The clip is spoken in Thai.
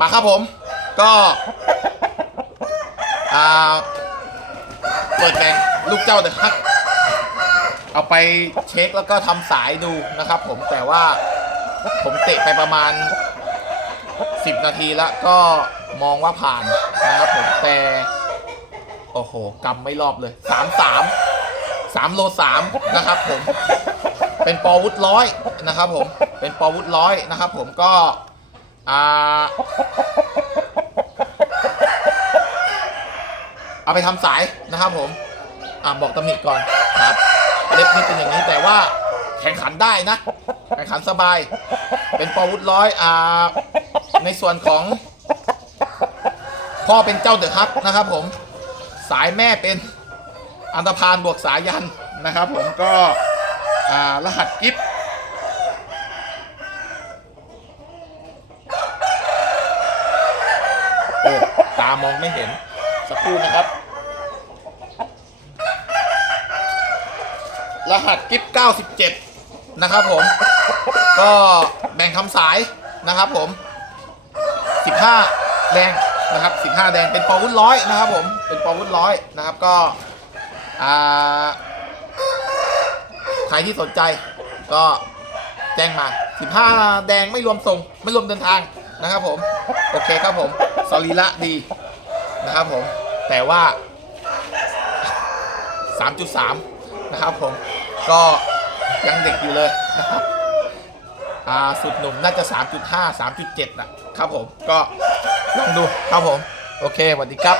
มาครับผมก็อ่าเปิดแบงลูกเจ้าเดอะฮัก เอาไปเช็คแล้วก็ทำสายดูนะครับผมแต่ว่าผมเตะไปประมาณ 10 นาทีแล้วก็มองว่าผ่านนะครับผมแต่ โอ้โหกำไม่รอบเลย 3 3 3 โล 3 นะครับผม เป็นปอวุธร้อยนะครับผมเป็นปอวุธร้อยนะครับผมก็ อ่าเอาไปทำสายนะครับผมอ่าบอกตำหนิก่อนครับเล็บนี่เป็นอย่างนี้แต่ว่าแข่งขันได้นะ แข่งขันสบาย เป็นปอวุธร้อยอ่าในส่วนของ พ่อเป็นเจ้าเดอะฮักนะครับผมสายแม่เป็นอันธพาลบวกสายันนะครับผมก็อ่ารหัสกิฟ โอ้ตามองไม่เห็น สักครู่นะครับ รหัสกิฟ97 นะครับผม ก็แบ่งคำสายนะครับผม 15 แดงนะครับ 15 แดงเป็นปอวุ้นร้อยนะครับผม เป็นปอวุ้นร้อยนะครับก็ใครที่สนใจก็แจ้งมา 15 แดงไม่รวมส่ง ไม่รวมเดินทาง นะครับผม โอเคครับผมสรีระดีนะครับผม แต่ว่า 3.3 นะครับผม ก็ยังเด็กอยู่เลยนะครับอ่าสุดหนุ่มน่าจะ 3.5 3.7 นะครับผม ก็ลองดูครับผม โอเคสวัสดีครับ